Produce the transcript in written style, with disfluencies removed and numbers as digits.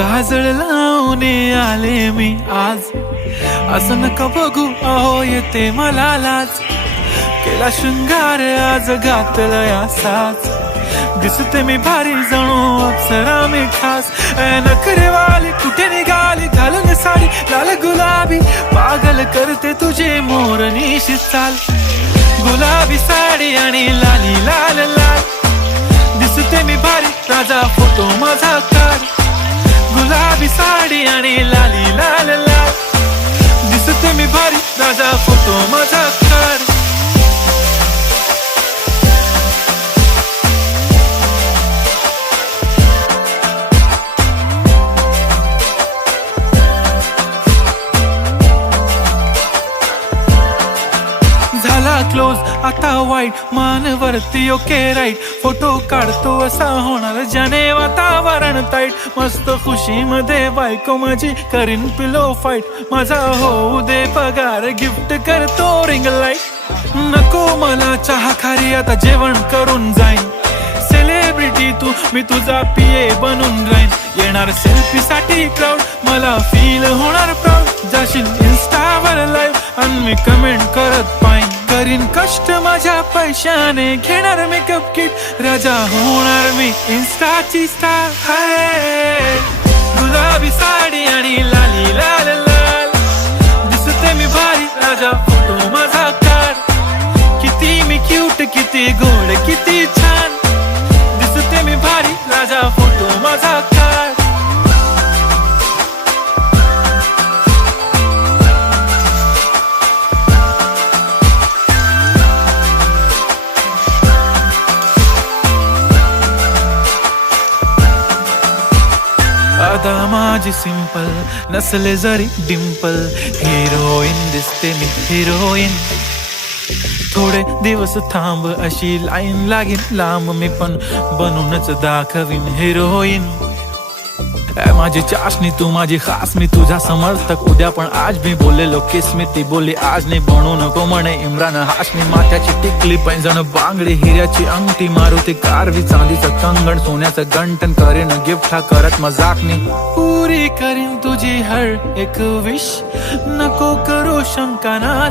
काजळ लावून आले मी आज, असं नका बघू अहो येते मला लाज. केला शृंगार आज घातलाय असाच, दिसते मी भारी जणू अप्सरा मी खास. नखरेवाली कुठे निघाली घालून साडी लाल गुलाबी, पागल करते तुझे मोरनीशी चाल. गुलाबी साडी आणि लाली लाल लाल, दिसते मी भारी राजा फोटो माझा काढ. गुलाबी साडी आणि लाली लाल लाल, दिसते मी भारी राजा फोटो माझा काढ. झाला क्लोज आता वाईट, मान वरती ओके राईट. फोटो काढतो असा होणार ज्याने वातावरण ताईट. मस्त खुशी मध्ये बायको माझी करीन पिलो फाईट. माझा होऊ दे पगार गिफ्ट करतो रिंग लाईट. नको मला चहा खारी आता जेवण करून जाईन. सेलिब्रिटी तू मी तुझा पिये बनून राहीन. येणार सेल्फी साठी क्राऊड मला फील होणार प्राऊड. जाशील इन्स्टावर लाईव्ह आणि मी कमेंट करत पाईन. करीन कष्ट माझ्या पैशाने घेणार मेकअप किट. राजा होणार मी इन्स्टाची स्टार. गुलाबी साडी आणि लाली लाल लाल, दिसते मी भारी राजा फोटो माझा काढ. किती मी क्यूट किती गोड किती छान, दिसते मी भारी राजा फोटो माझा काढ. आता माझी सिंपल नसले जरी डिंपल, हिरोईन दिसते मी हिरोईन. थोडे दिवस थांब अशी लाईन लागेल लांब, मी पण बनूनच दाखवीन हिरोईन. माझी चाशनी तू माझी खास, मी तुझा समर्थक उद्या पण आज. मी बोललेलो किस मी ती बोलली आज नाही. बनू नको म्हणे इम्रान हाशमी. माथ्याची टिकली पैंजण बांगडी, हिऱ्याची अंगठी, मारुती कारवी, चांदीचं कंगण, सोन्याचं गंटन. करीन गिफ्ट हा करत मजाकनी. पुरी करीन तुझी हर एक विश, नको करू शंका ना.